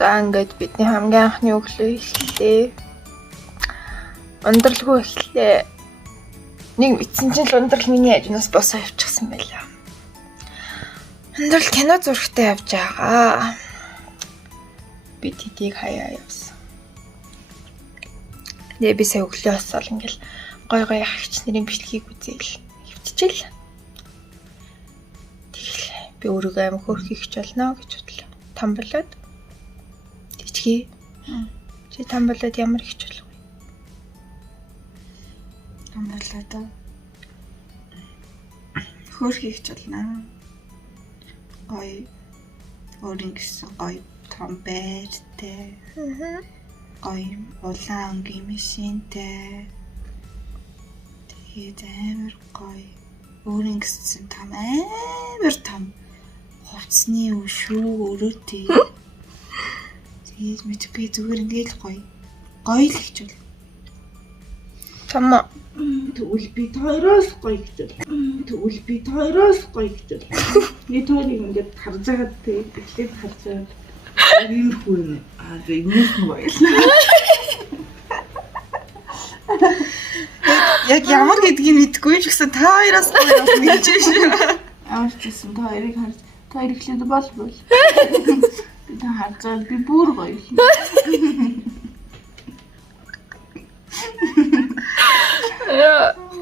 За ингээд бидний хамгийн анхны өглөө эхэллээ. Ундралгүй эхэллээ. Нэг мэдсэн чинь л ундрал миний ажнаас босоо явчихсан байлаа. Ундрал кино зурагтай явж байгаа. Би тэдийг хаяа явсан. Тэгээ би сая өглөө босоод ингээл гой гой ягч нарын бичлэгийг үзээл хөвтчихэл. Тэгэл би өөрийгөө аим хөөрхийгч болно гэж бодлоо. Там болоод Чи там болоод ямар их ч болох вэ? Там болоод хөөрхийгч болно. Гой өөрийн гэсэн гой том байртай. Гой улаан өнгийн машинтай. Тэгээд амар гой өөрийн гэсэн том амар том хувцсны өшөө өрөөтэй. Тэгээд мэдгүй зүгээр ингээд гоё л хичвэл. Чамаа тэгвэл би тойроос гоё хичвэл. Нэг тойрыг ингээд харж байгаа тэгээд харж байгаа. Энэ хүн зэгнээс нь баярлаа. Яг ямар гэдгийг мэдгүй ч гэсэн та хоёроос гоё мэдэж шүү. Ямар ч гэсэн та хоёрыг харж та ирэхлээр бол. Та харцал би бүр гоё.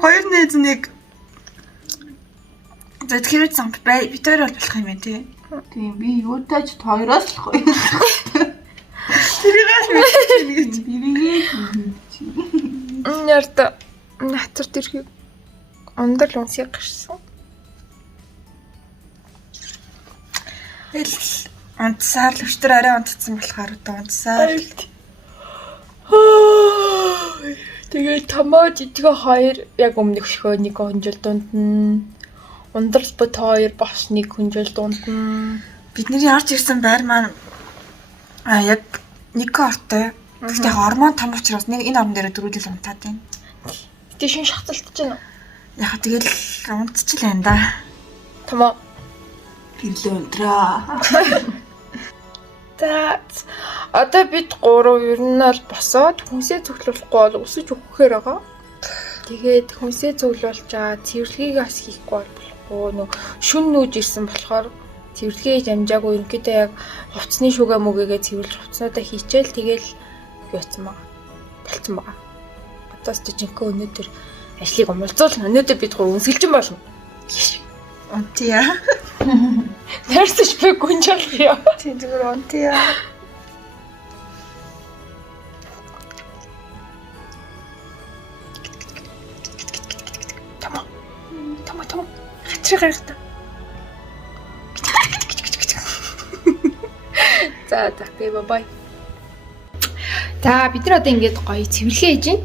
Хоёр найз нэг зөвхөн зам бай бид хоёр болох юм байна тий. Тийм би юутай ч хоёроос л гоё. Тэрийгээс мэдчихээн гэж бивэгээ. Нэрт натар тэрхий ондрал унсыг гарсан. Унтсаар л өчтөр арай унтцсан болохоор одоо унтсаар. Тэгээд томоо жижиг хоёр яг өмнөх шихөө нэг хонжил дундна. Ундрал бот хоёр бас нэг хонжил дундна. Бидний орж ирсэн байр маань яг нэг ортой. Гэхдээ гормон том учраас нэг энэ орон дээр дөрүүдэл унтаад байна. Тэ шин шахалтж байна уу? Яг тэгэл унтчихлаа да. Томоо ирлээ унтраа. За одоо бид гурав ер нь л босоод хүнсээ цуглуулахгүй бол өсөж өгөхээр байгаа. Тэгээд хүнсээ цуглуулж байгаа цэвэрлэгийг бас хийхгүй болохгүй нөө шүн нүүж ирсэн болохоор цэвэрлэгээ дамжаагүй ерөнхийдөө яг хувцсны шүгэ мүгээгээ цэвэрлж хувцснуудаа хийчихэл тэгэл юуцсан байгаа. Талцсан байгаа. Одоос жинхэнэ өнөөдөр ажлыг умалцуулна. Өнөөдөр бид гурав үнсгэлжин болно. Унтия. Тэрсэж би гүнжэлхийа. Тийм зүгээр унтия. Томо. Хачраа гарахта. За окей бай. За бид нар одоо ингэж гоё цэвэрлэгээ хийж байна.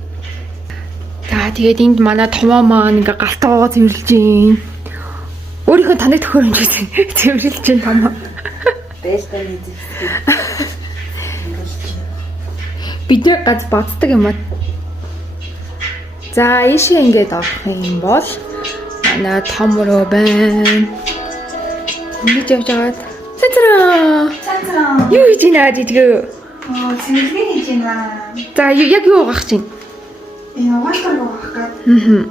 За тэгээд энд манай томоо маань ингээ галтгоогоо цэвэрлж байна. Өөрийнхөө таныг төхөөрөмжтэй цэвэрлж байна томоо. Бэлтэн үзэх. Бид яг газ бацдаг юм аа. За ийшээ ингээд авах юм бол манай том руу байна. Ингэж явж байгаад цацраа. Юу хийж ийна жижиг. Цэвэрлэгээ хийж байна. За яг юу угаах чинь? Угаалтар угаах гээд.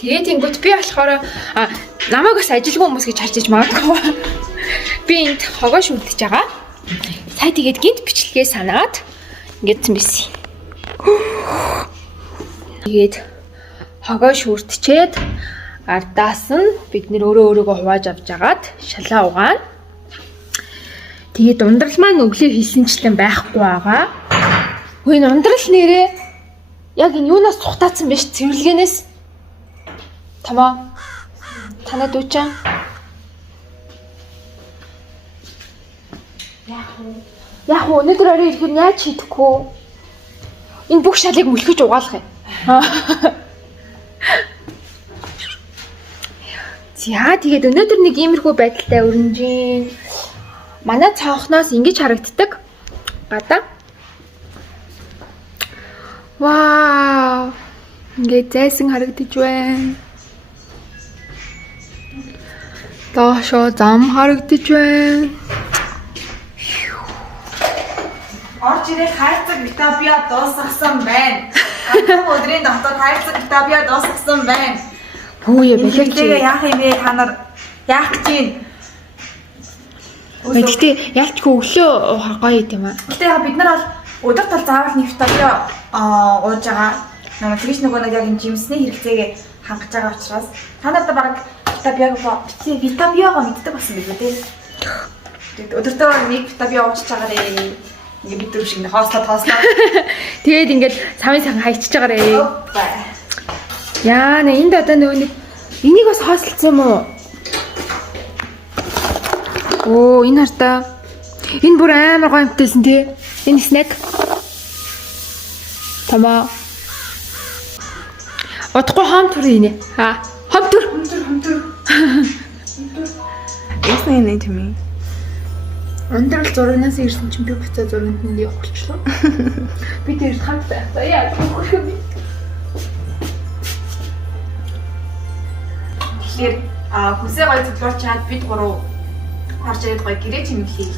Тэгээ тэнгуут би болохоор намайг бас ажилгүй хүмүүс гэж харж иж магадгүй. Би энд хогоо шүмтэж байгаа. Сая тэгээд гинт бичлэгээ санаад ингэсэн байсан. Тэгээд хогоо шүртчээд ардаас нь бид нэр өөрийгөө хувааж авч агаад шалаа угаана. Тэгээд ундрал маань өглөө хийсэнчлэн байхгүй байгаа. Хөөе ундрал нэрээ яг энэ юунаас цухтаацсан биш цэвэрлэгээнээс. Тамаа. Танаа дүүчэн. Яг өнөөдөр орой ирэхээр яаж хийдэхгүй. Энэ бүх шалыг мөлхөж угаалах юм. За тэгээд өнөөдөр нэг иймэрхүү байдалтай өрнөжин. Манай цонхноос ингэж харагддаг. Гадаа. Вау! Ингээд зайсан харагдаж байна. Доошоо зам харагдаж байна. Орж ирэх хайрцаг Витабиа дуусгасан байна. Ганцхан өдрийн дотор хайрцаг Витабиа дуусгасан байна. Хүүе бэлэг чи. Яах юм бэ та нар? Яах гэж юм? Гэхдээ ялчгүй өглөө гоё юм аа. Гэтэ яг бид нар бол өдөрт бол заавал нэг Витабиа ууж байгаа. Тэгэж нөгөө нэг яг энэ жимсний хэрэгцээгээ хангаж байгаа учраас та надад баг Витабиагаа мэддэг болсон биз дээ. Өдөртөө нэг Витабиа уучж байгаарэ. Ингээ бид дөрөв шиг нэг хоослоо. Тэгээд ингээд савын сан хайчиж байгаарэ. Яа нэ энд одоо нөгөө нэг энийг бас хоослцсон юм уу? Оо энэ хартаа. Энэ бүр амар гоё юмтэйсэн тий. Энэ снэк. Тамаа. Удахгүй хом түрийнэ. Аа, хом түр. Ясны нэг юм. Өндрөл зурагнаас ирсэн чинь би буцаа зурагт нь явуулчлаа. Би тэр хамт байхдаа яа гэх юм. Тэгэхээр хүсээ гоё зөвлөөр чаад бид гурав харж ирээд гоё гэрээ чимэг хийх.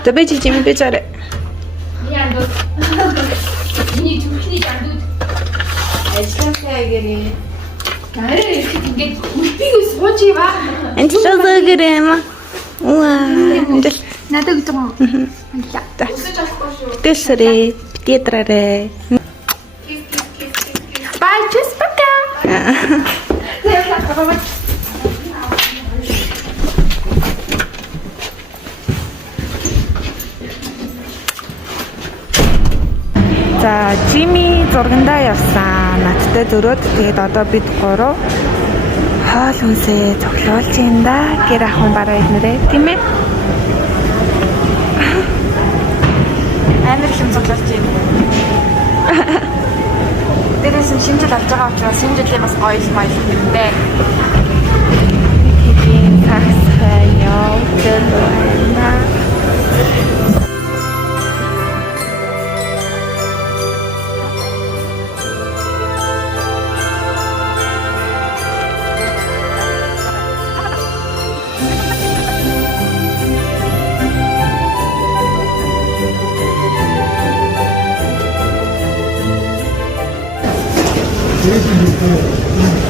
За би чимээ би зарэ. Яндуу. Миний зүрхний жандууд ажилласаа гэрээ. Гэрээ ингээд үлбиг сууж иваа. Энд л гэрээ юм. Уаа. Надад гэдэг юм. Хүсэж авахгүй шүү. Тэсрээ, битэрээ. Bye, just пока. За, Жими зургандаа явсан. Надтай зөрөөд тэгээд одоо бид гурав хоол хүнсээ цоглуулж юм да. Гэр ахын бараа иднэрээ, тийм ээ? Амар хэм цоглуулж юм. Дээрээс нь шинжил авч байгаа учраас шинжилгээ бас гоё юм дээ. Тэгийн таксхай явуулсан байна.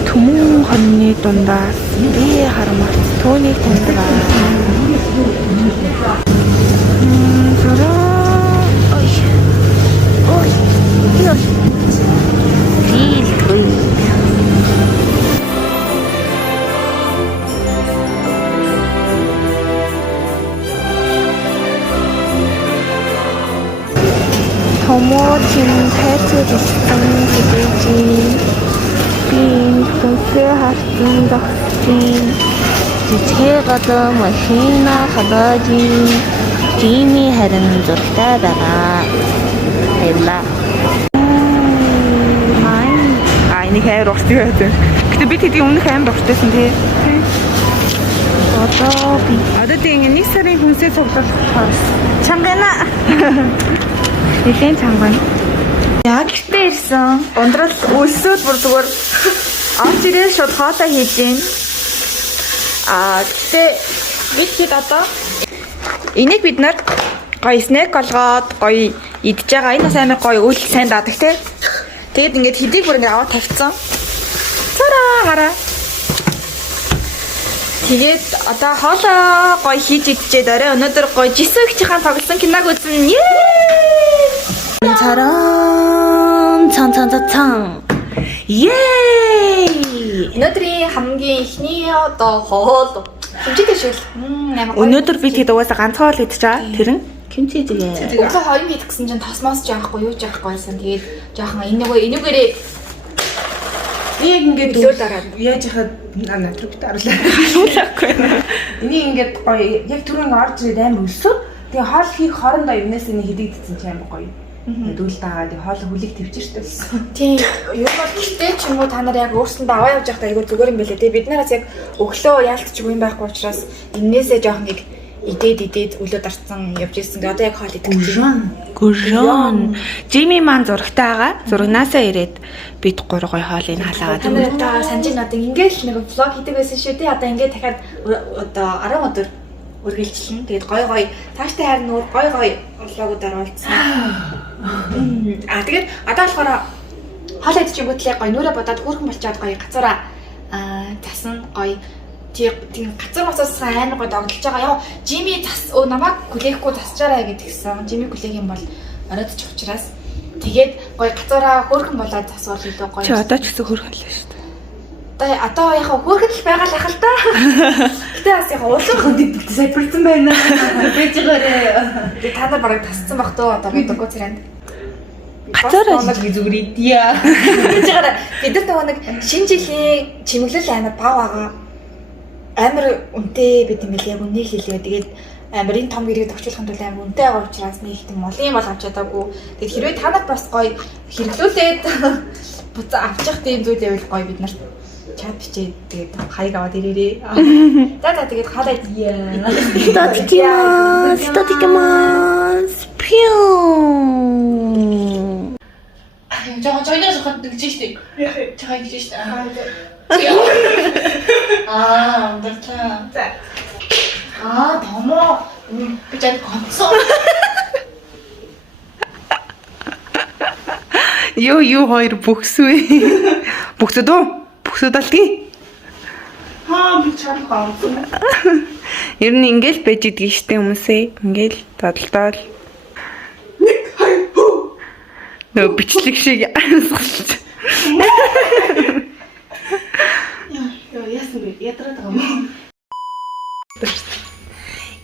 Түмэн хоньны дундаас би харамт төөний тандгаа. Томотин тайцсан гэж Хүнсээ хартсан дохсын жижиг гадаа машина хадажин Жими харин зургтай байгаа. Баярлаа. Энийг хайр уртыг байдаг. Гэтэ би тэдний өмнөх амар уртайсан тий. Одоо тийм нэг сарын хүнсээ цуглах хаас. Чангана. Нэгэн чангана. Яг гэртээ ирсэн. Ундрал үлсүүд бүр зүгээр орж ирээд шууд хоолоо хийж гин. Гэтээ бид хэд одоо энийг бид нар гоё снэк олгоод гоё идж байгаа. Энэ бас амар гоё үл сайн даадаг те. Тэгээд ингээд хэдийг бүр ингээд аваад тавьчихсан. Цараа гараа. Тэгээд одоо хоолоо гоё хийж идчихэд орой өнөөдөр гоё жисэгчийн тоглосон киног үзэн. Царан цан. Yay! Өнөөдрийн хамгийн ихний одоо хоол хэмжээтэй шил. Өнөөдөр бид хэд угаасаа ганцхан хоол идэж байгаа. Тэр нь кимчи зэгээ. Өглөө 2 хэд гэсэн чинь тосмоос жаахгүй юу жахгүйсэн. Тэгээд жоохон энэгээрээ би яг ингээд өлөө дараад яаж яхад натрупт аруулахгүй. Энийг ингээд гоё яг түрүүн орж ирээд амар өлсөв. Тэгээ хоол хийх хоорондоо юмнаас энэ хидэгдсэн ч амар гоё. Дүүл дагаад хоол хүлийг твчэртэй байсан. Тийм. Юу бол гэхдээ ч юм уу та нар яг өөрсөндөө аваа явж байхдаа айгүй зүгээр юм байлээ. Тэгээ бид нараас яг өглөө яалтчгүй юм байхгүй учраас энээсээ жоох нэг идээд өлөө дарцсан явж ирсэн. Одоо яг хоол идэх гэж байна. Гүрэн. Жими маань зурагтай байгаа. Зурагнаасаа ирээд бид гур гоё хоолыг халаагаад та нартай санаж ин одоо ингээд нэг влог хийдэг байсан шүү дээ. Одоо ингээд дахиад одоо 10 өдөр үргэлжлэн. Тэгээд гой цааштай харин нуур гой логуудаар олдсон. Тэгээд одоо болохоор хоол идчих гүтлээ гой нүрэ бодоод хөөрхөн болчоод гой газараа тасан гой тийм газар мосоосаа амар гой догдолж байгаа. Яа Жими зас намайг хүлээхгүй засчаарай гэдгсэн. Жими хүлээх юм бол оройдчих учраас тэгээд гой газараа хөөрхөн болоод засвал илүү гой. Чи одоо ч гэсэн хөөрхөн л шүү дээ. Одоо яг хөөрхөн л байгаа л ах л та. Гэтэ бас яг уулын Дэвтэ сайбарсан байна. Бэж байгаарэ. тэгээд та нар бараг тасцсан бах төө одоо мэдээгүй царайнд. Гацаараа зүгээр идья. Гэж байгаараа бид нар нэг шинэ жилийн чимэглэл амар бав байгаа. Амар үнэтэй бид юм билээ. Үнийг хэлээ. Тэгээд амар энэ том гэрээд орчуулахын тулд амар үнэтэй байгаа учраас нэг их юм олон юм бол авч чадаагүй. Тэгээд хэрвээ та нар бас гоё хэрэглүүлээд буцаа авчих тийм зүйл явал гоё бид нарт чат бичээд тэгээд хаяг аваад ирээрээ. За тэгээд халаа дийе. Статикамас. Пиу. 저희가 저거 늦으시대. 저희 늦으시대. 그렇다. 너무 그냥 걷어. Юу хоёр бөхсвэ. Бөхсөд үү? Бөхсөд алдгийг. Би чамхаа. Ер нь ингээл байж идэх штэ хүмүүсээ. Ингээл дадалдаал. Нөө бичлэг шиг амсгалж. Яасан бэ? Ядраад байгаа юм.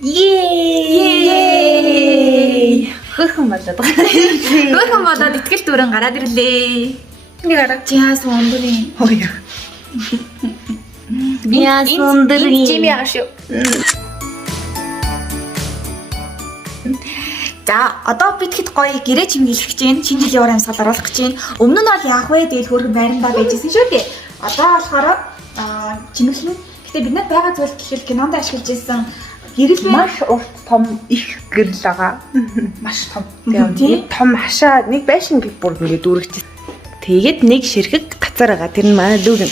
Yay! Хөөхөн болоод байгаа. Хөөхөн болоод итгэл дүүрэн гараад ирлээ. Нэг арга чихас ондорын. Хоёр. Яас ондорын. Жими ашиг. За одоо бид хэд гоё гэрээ чимэглэх гэж байна. Шинэ жилийн уран амьсгал оруулах гэж байна. Өмнө нь бол яах вэ? Тэгээд хөөргөн байрандаа байжсэн шүү дээ. Одоо болохоор чимэглэн. Гэтэ бид нар байгаа зүйл гэхэл кинонд ашиглаж ирсэн гэрэл Маш урт том их гэрэл байгаа. Маш том. Тэгээд том хашаа нэг байшин гэх бүр ингээд дүүрэгч. Тэгээд нэг ширхэг гацаар байгаа. Тэр нь манай дүүг.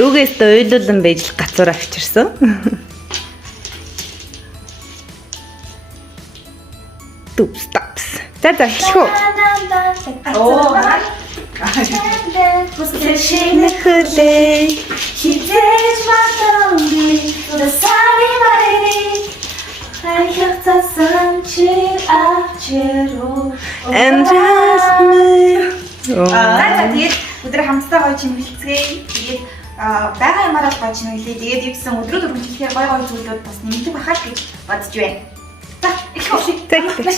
Дүүгээс ойлуулан байж гацаар авчирсан. Тупстапс. За эхлэх үү? Оо. Нэхлээ. За тэгээд өдөр хамтдаа гоё чимэглэцгээе. Тэгээд байгаа юмараа гоё чимэглэе. Тэгээд юу гэсэн өдрөө дөрвөлжлэхээр гоё зүйлүүд бас нэмэгдэх байхаа гэж бодож байна. За эхлэе.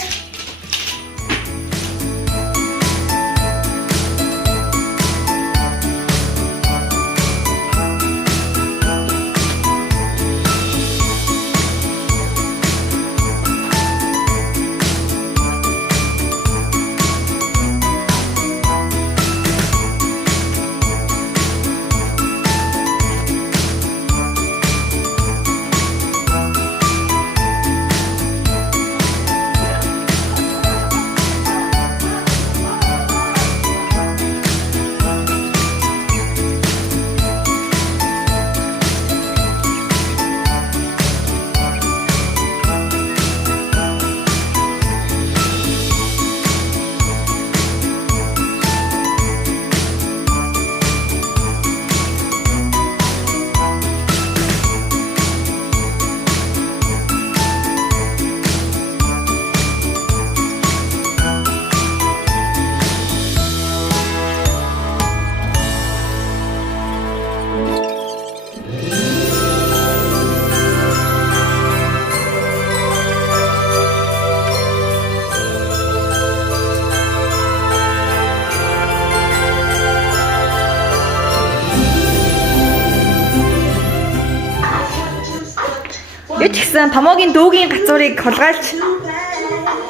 Юу ч гэсэн томоогийн дүүгийн гацуурыг хулгайлж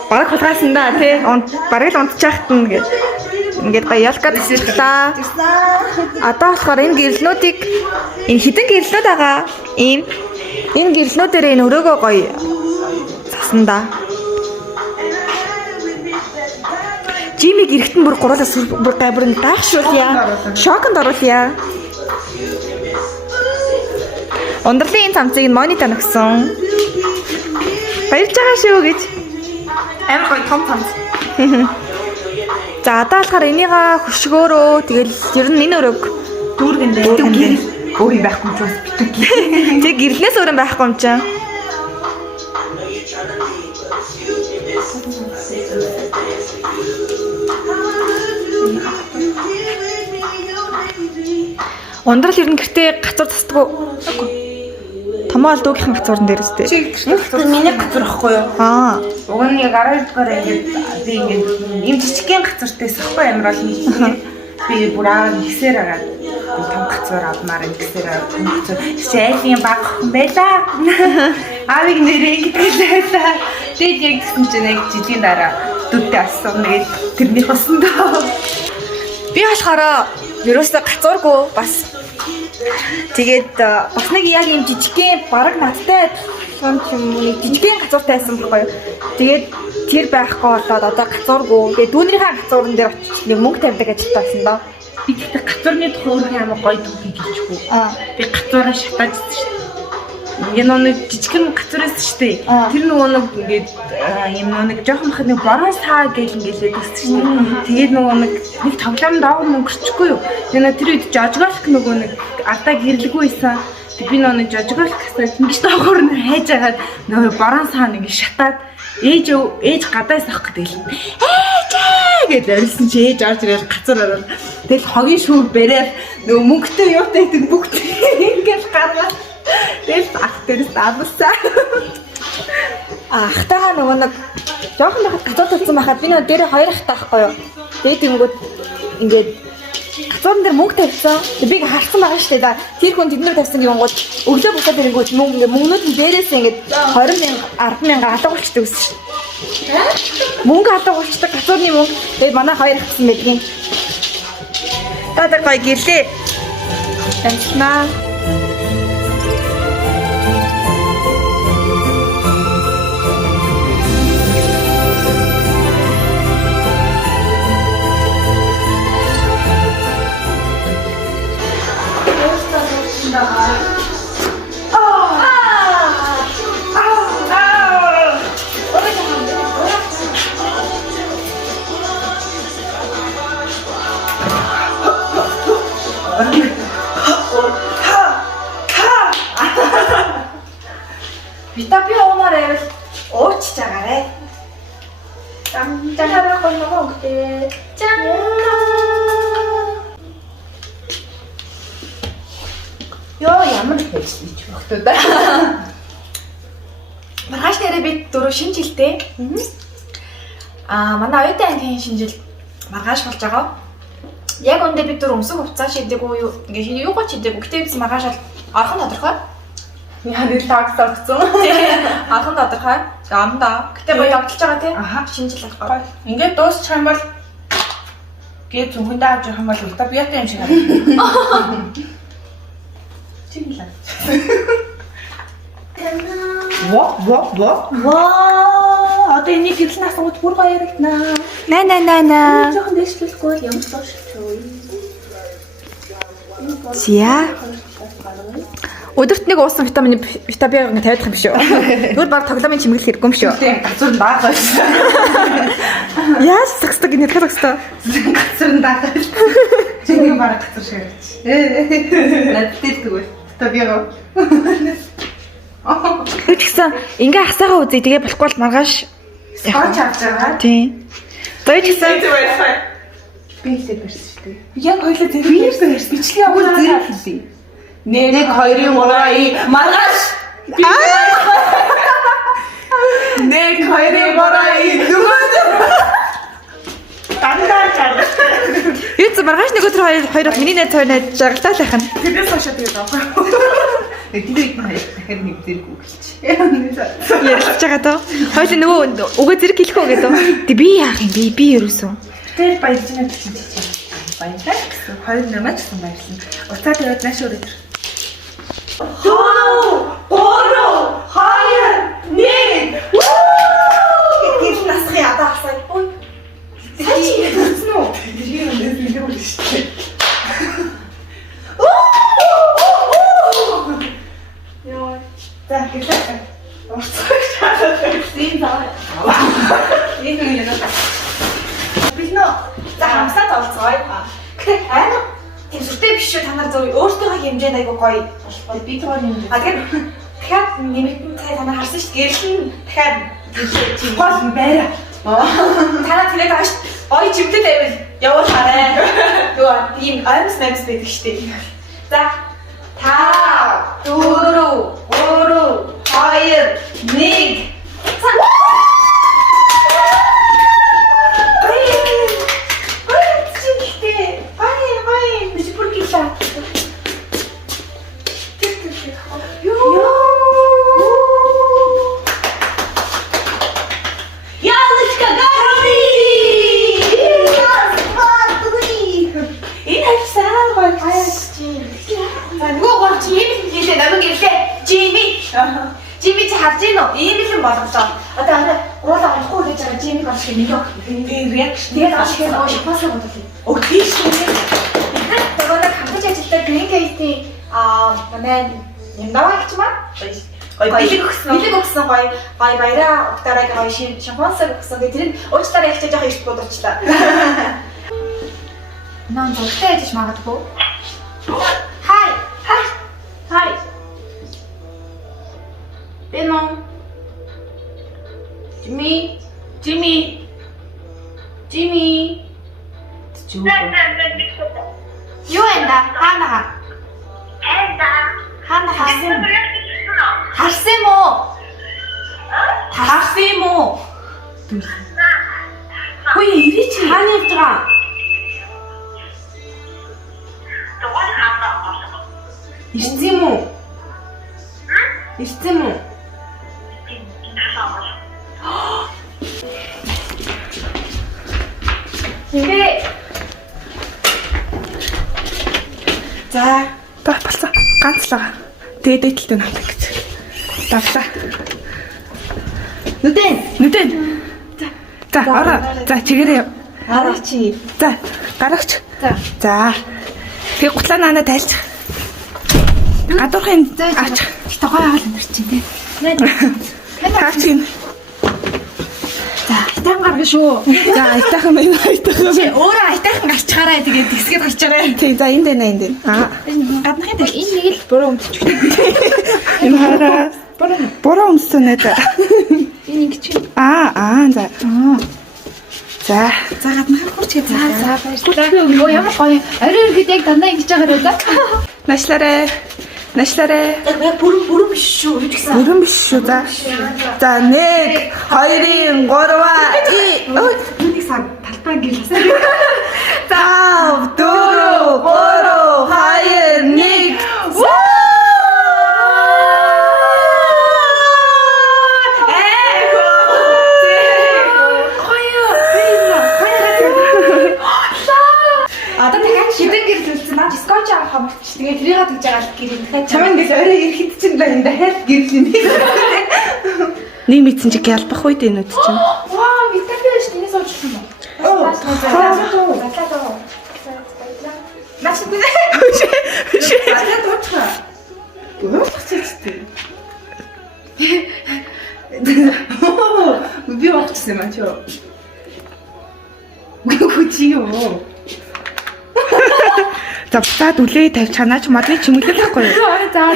бараг хулгаасан да тий. Бараг л унтчихт нь гэж. Ингээд гоё ялгаад хэллээ. Одоо болохоор энэ гэрлнүүдийг энэ хідэн гэрлнүүд байгаа. Энэ гэрлнүүдээр энэ өрөөгөө гоё засан да. Жимиг эрэхтэн бүр гурлаас бүр гайбар гайхшруулъя. Шоконд оруулъя. Ундралын энэ цамцыг Монита нөхсөн. Баярлж байгаа шүү гэж. Амар гоё том цамц. За одоо болохоор энийгээ хөшгөөрөө тэгэл ер нь энэ өрөөг Дүүргэндээ. Өөр юм байхгүй ч бас битэг. тэг гэрлээс өөр юм байхгүй юм чинь. Ундрал ер нь гэртээ гацуур тасдаг уу? Томоол дүүгийнхэн гацуурн дээр үстэй. Чи гэртээ миний гацуур ахгүй юу? Аа. Уг нь яг 12 дугаар ингээд би ингээд юм жижигхэн гацууртайс ахгүй амар олон юм. Би бүр аа гисээр агаад том гацуур авмаар гисээр гацуур. Чи айлын баг охин байлаа. Аавыг нэрээ гэдэг лээ. Тэгэд яг гэсэн чинь яг жилийн дараа дүртэй асуув нэгэд тэрний хосон доо. Би болохоор ерөөсөө гацуургүй бас. Тэгээд бас нэг яг юм жижигхэн бараг надтай адилхан юм нэг жижигхэн гацууртай байсан байхгүй юу. Тэгээд тэр байхгүй болоод одоо гацуургүй. Тэгээд дүүнийхээ гацуурн дээр очиж нэг мөнгө тавьдаг ажилтаасан доо. Би тэгтээ гацуурны тухай өөрөө амар гоё түүхийг хэлчихгүй. Би гацуураа шатааж ирсэн шүү дээ. Ингээ нэг жижигхэн гацуураас шүү дээ. Тэр нөгөө нэг ингээд юм нэг жоохон бахад нэг борон саа гэл ингээл өгсөн шүү дээ. Тэгээд нөгөө нэг тоглоом доогор өнгөрчихгүй юу. Тэгээд тэр үед жожголк нөгөө нэг ардаа гэрлэггүй байсан. Би нөгөө жожголкасаа ингэж доогор нь хайж агаад нөгөө борон саа нэг шатаад ээж гадаас авах гэдэг л. Гэж ярьсан чи ээж орж ирэл гацар ороод тэгэл хогийн шүүр бэрээр нөгөө мөнгөтэй юутай гэдэг бүгд ингээл гаргаад тэгэл ах дээрээс авсан. Ахтайгаа нөгөө нэг жоохон байхад гацуур тавьсан байхад би нөгөө дээр хоёр ахтай байхгүй юу. Тэгээд тэнгүүд ингээд гацуурн дээр мөнгө тавьсан. Би харсан байгаа шүү дээ. Тэр хүн тэднэр тавьсан гингууд өглөө босоод ирэнгүүт мөнгнүүд нь дээрээс ингээд 20,000 10,000 алга болчихдог гэсэн шүү. Мөнгө алга болчихдог гацуурны мөнгө. Тэгээд манай хоёр ахсан байдгийн. Та гоё гэрлээ. Таньснаа. Битапи омарэл ууч чагаарэ. Замжаараа гонноо гэдэг. Зам. Ёо ямар хэлсэн ч бохтой да. Маргааш нэрээ би 4 шинэ жилдээ. Манай оюутан ангийн шинэ жил маргааш болж байгаа. Яг өндөө бид 4 өмсөх хувцас шийдэггүй юу? Ингээ юугаа шийдэггүй. Гэтэ biz маргааш бол орхон тодорхой. Яа нэг такс авсан. Орхон тодорхой. Амда. Гэтэ гоё давталж байгаа тий. Шинэ жил болохоор. Ингээд дуусчих юм бол гээ зөвхөндөө авч явах юм бол утапиатай юм шиг харагдана. Чинлээ. Ваа. Одоо энийг гэрэл насгууд бүр гоё яригдана. На. Жохон дэвшлүүлэхгүй ямар тоош чөө. Зя. Өдөрт нэг уусан витамин тавиад тавиадах юм биш үү? Зүгээр баг тоглоомын чимэглэл хэрэггүй юм шүү. Тийм, гацуур даах байсан. Яаж цагстаг гинэ хэлэх хэвээр. Гацуур даах. Чиний бараг гацуур ширч. Надад тэгвэл тавигаа. Үгүй гэсэн ингээ хасаагаа үзье тэгээ болохгүй бол маргааш Саач авч байгаа. Тийм. Гоё гэсэн Би хэлээд барьсан шүү дээ. Яг хоёлаа зэрэг ярьсан. Бичлэг явуул зэрэг хэлээ. 1 2 3 маргааш. 1 2 3 нөгөө дандаа чад. юу ч маргааш нэг өдөр хоёр миний найз хоёр найз жаргалтай л ахна. Тэрээс хашаа тэгээд авах. Тэгээд нэг дахиад нэг зэрэг үгэлч. Ярилж байгаа доо. Хоёул нөгөө угаа зэрэг хэлэх үү гэдэг. Тэг би яах юм би ерөөсөө. Тэр баярлж байна гэж чинь. Баярлалаа гэсэн. Хоёр намаач гэсэн баярлсан. Уцаа тэгээд нааш өрөө. 3 2 1 Гэрэл насхын ядаа асаа. Ой. Сачи яасан уу? Тэр юм дээр нэг шүү дээ. Гэтэ амар тийм сүртэй биш шүү та нар зөв өөртөө хэмжээнд айгу гоё болох. Би тэр юм. А тэгэхээр нэмэгдэн цай та нар харсан шүү дээ. Гэрэл нь дахиад Гол байраа. танаа тэгээд ааш гоё жимтэй байвал явуулаарай. Нөгөө ийм аймс байдаг шүү дээ. За 5 4 3 2 1 Жими чи харж гин үү? Ийм л юм болголоо. Одоо арай уулаа олохгүй гэж байгаа Жимиг орж нэг яг реакшн. Тэгээд ашиг гоё шипасаа бодлоо. Оо тийш үү? Тэгээд хамтаж ажилладаг Green Gate-ийн манай юм даваагч маань гоё бэлэг өгсөн гоё баяраа угтаараа гоё шампансаг өгсөн. Тэгээд тэр нь уучлаарай ихтэй жоохон эрт бодочлаа. Нан зургтай яж магадгүй. Хай. Бэнэ. Жими. Юу энда? Хана харсан мó? Хүй ирээ чи хаана явж байгаа? Ирсэн үү? Ингээ. За, болсон. Ганц л байгаа. Дээдэлтэй намтаг гэж. Давлаа. Нүдэн. За, ороо. За, чигээрээ. Араа чи. За, гарагч. За. Тэгээ гутлаа наана тайлчих. Гадуурхын авч. Гэтэ гоё авал энэ чинь тий. Таач юм. За, айтаан гаргана шүү. За, айтаахан байна. Чи өөрөө айтаахан гарчгаарай тэгээд тэгсгээд гарчаарай. Тий, за энд байна. Аа. Гаднахын дээр Энэ нэг л буруу өмсч. Энэ хараа. Буруу өмсөн нэ. энэ ингэ чи. За. За. За гаднахын хурц гээ. За баярлалаа. Өө ямар гоё. Орой ирэхэд яг дандаа ингэж байгаа даа. Нашлаарэ. Яг бүрэн биш шүү. Юу гэсэн. Бүрэн биш шүү. За. За 1 2 3 Үүнийг сар талбай гэлсэн. 5 4 3 2 1 Одоо дахиад шидэн гэрэл үлдсэн. Наад скотч авах хамаач. Тэгээ тэрийг тэгж байгаа л гэрэл дахиад Чамаа ингэж орой ирэхэд чинь байна. Дахиад гэрэл юм. Нэг мэдсэн чи ялбах үед энүүд чинь. Вау, витамин ш тэнэс уучлсан юм. Наач тийм. Дахиад уучгаа. Уучах чигтэй. Би уучсан юм аа чөө. Гүчи юу? За буцаад үлээ тавь чанаач модны чимэглэл байхгүй юу? За.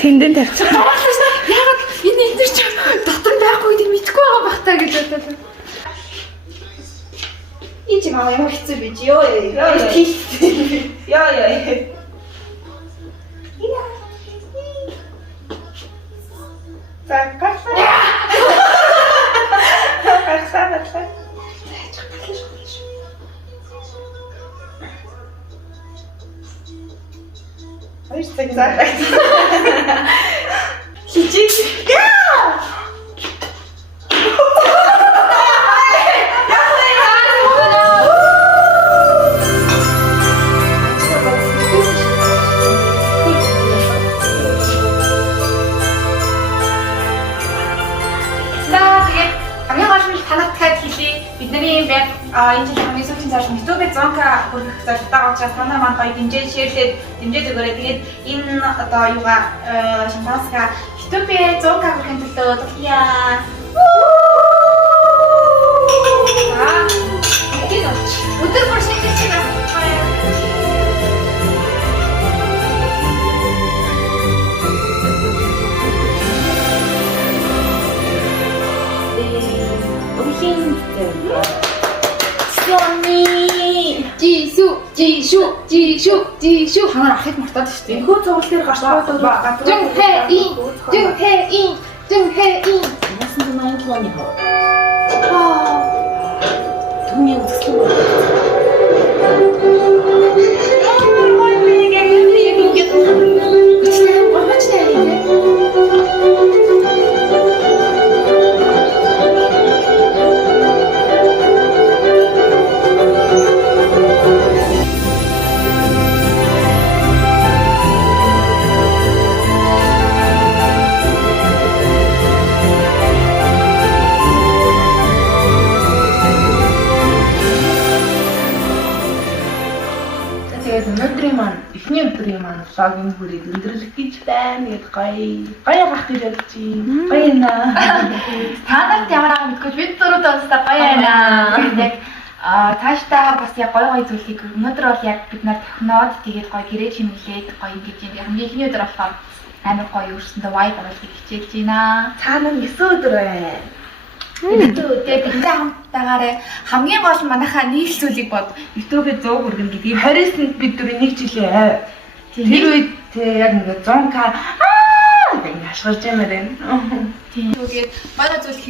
Тэндэн тавьчих. Яагаад энэ энэ ч дотор байхгүй гэдэг мэдгүй байгаа бах та гэж бодлоо. Энд чи маа ямар хэцүү бич ёо. За гарсан. Хоёр цаг заа. Хичээж. Бидний яг энэ жил хамгийн сүүлийн цааш YouTube-д зонка хүргэх зорилготой учраас танаа маань гоё дэмжээ шеэрлээд өгөөрэй. Тэгээд энэ одоо юугаа шампанска YouTube-д зонка хүргэхэд төлөө тулъя. За. Өдөр бүр шинэ Жишүү ханаа ахыг мартаад шүү дээ. Энэхүү цогцол дээр гарч байгаа Жинхэ ин. Яасан ч 87 оны хоо. Түүний үзэсгэлэн байна. Өнөөдрийн маань эхний өдрийн маань влагын хүрээд өндөрлөх гэж байна гэд гоё гах гэж бодож байна. Гоё наа. Та нарт ямар аа мэдгүй бид дөрөв донстай гоё байна. Тэгээд яг цаашдаа бас яг гоё зүйлийг өнөөдөр бол яг бид нар тохиноод тэгээд гоё гэрээ чимэглээд гоё ингэж юм хамгийн эхний өдөр болохоор амар гоё өөрсөндөө vibe оруулахыг хичээж байна. Цаана нь 9 өдөр байна. Тэгээд бид хамтдаагаараа хамгийн гол нь манайхаа нэг зүйлийг бод Ютубээ 100 хүргэн гэдгийг 20-нд бид дөрөв нэг жилээ. Тэр үед яг ингээд 100k гэх ашгарч юмаар байна. тийм. Тэгээд манай зүйл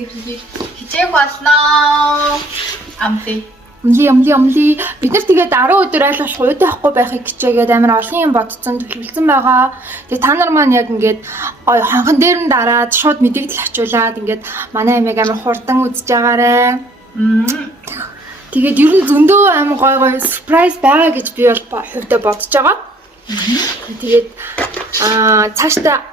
хичээх болноо. Амли. Умли. Бид нар тэгээд 10 өдөр айлгуулах уйд авахгүй байхыг хичээгээд амар олон юм бодсон, төлөвлөсөн байгаа. Тэгээд та нар маань яг ингээд гоё хонхон дээр нь дараад шууд мэдээлэл авчуулаад ингээд манай амиг амар хурдан үзэж байгаарэ. Тэгээд ер нь зөндөө амар гоё surprise байгаа гэж би бол хувьдаа бодож байгаа. Тэгээд цаашдаа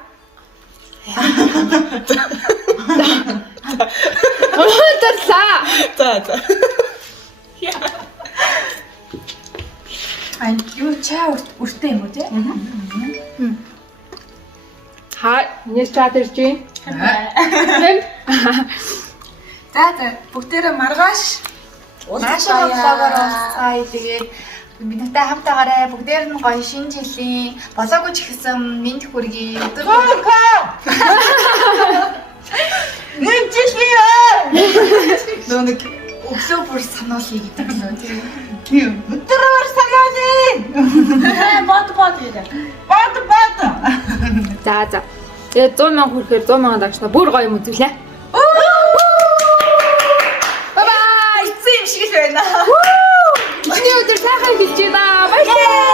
За. Юу чаа өртөө юм уу те? Нэг чад ирж байна. За бүгдээрээ маргааш уулзаа влогоор тэгээд бидэнтэй хамтаагаараа бүгдээр нь гоё шинэ жилийн болоогүй ч гэсэн мэд хүргэе. Нэг жилийн нэг өглөө бүр сануулъя гэдэг лөө тийм. Өдрөөр сануулъя. Бод гэдэг. Бод. За. Тэгээд 100 мянга хүрэхээр 100 мянга дагчна бүр гоё юм үзүүлээ. Бай. Эцэг юм шиг л байна. Эхний өдөр сайхан хэлж байна. Баярлалаа.